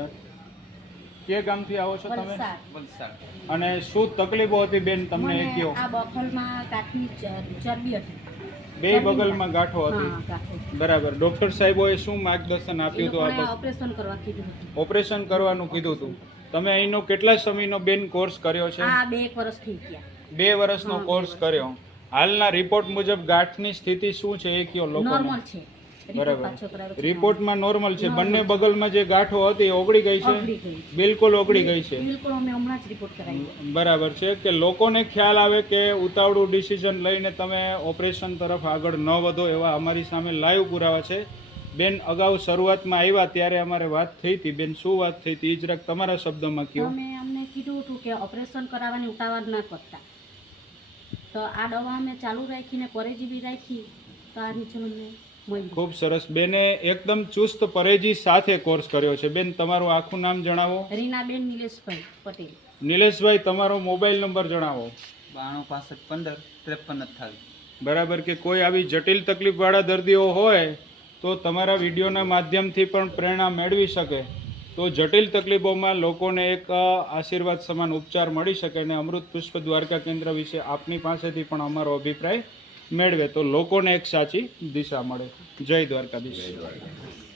નમસ્કાર. કે ગામથી આવો છો તમે? વલસાડ. અને શું તકલીફો હતી બેન તમને એ મને કયો? આ બખોલમાં ગાંઠની ચરબી હતી. બે બગલમાં ગાંઠો હા, હતી. ગાંઠો. બરાબર. ડોક્ટર સાહેબોએ શું માર્ગદર્શન એ આપ્યું હતું? લોકોએ આ ઓપરેશન કરવા કીધું હતું. ઓપરેશન કરવાનું કીધું હતું. તમે અહીંનો કેટલા સમયનો બેન કોર્સ કર્યો છે? આ 2 વર્ષ થઈ ગયા. 2 વર્ષનો હા, 2 કોર્સ વર્ષ. કર્યો. હાલના રિપોર્ટ મુજબ ગાંઠની સ્થિતિ શું છે એ કયો લોકોને? નોર્મલ છે. રિપોર્ટ બરાબર. પાછો કરાવ્યો છે. રિપોર્ટમાં નોર્મલ છે. નોર્મલ બંને છે. બગલમાં જે ગાંઠો હતી એ ઓગળી ગઈ ઓગળી છે? ગઈ. બિલકુલ ઓગળી ગઈ છે. બિલકુલ અમે હમણાં જ રિપોર્ટ કરાવ્યો. બરાબર છે કે લોકોને ખ્યાલ આવે કે ઉતાવળું ડિસિઝન લઈને તમે ઓપરેશન તરફ આગળ ન વધો એવા અમારી સામે લાઈવ પુરાવા છે. બેન અગાઉ શરૂઆતમાં આવ્યા ત્યારે અમારે વાત થઈ હતી. બેન શું વાત થઈ હતી એ જરાક તમારા શબ્દમાં કહો. તમે અમને કીધું હતું કે ઓપરેશન કરાવવાની ઉતાવળ ન કરતા, તો આ દવા અમે ચાલુ રાખીને પરેજી બી રાખી તો આ નીચે મને મળ્યું. ખૂબ સરસ. બેને એકદમ ચુસ્ત પરેજી સાથે કોર્સ કર્યો છે. બેન તમારું આખું નામ જણાવો. રીનાબેન નિલેશભાઈ પટેલ. નિલેશભાઈ તમારો મોબાઈલ નંબર જણાવો. 92 65 15 53 28. બરાબર કે કોઈ આવી જટિલ તકલીફવાળા દર્દીઓ હોય તો તમારા વિડીયોના માધ્યમથી પણ પ્રેરણા મેળવી શકે, તો જટિલ તકલીફોમાં લોકોને એક આશીર્વાદ સમાન ઉપચાર મળી શકે અને અમૃત પુષ્પ દ્વારકા કેન્દ્ર વિશે આપની પાસેથી પણ અમારો અભિપ્રાય મેળવે તો લોકોને એક સાચી દિશા મળે. જય દ્વારકાધીશ.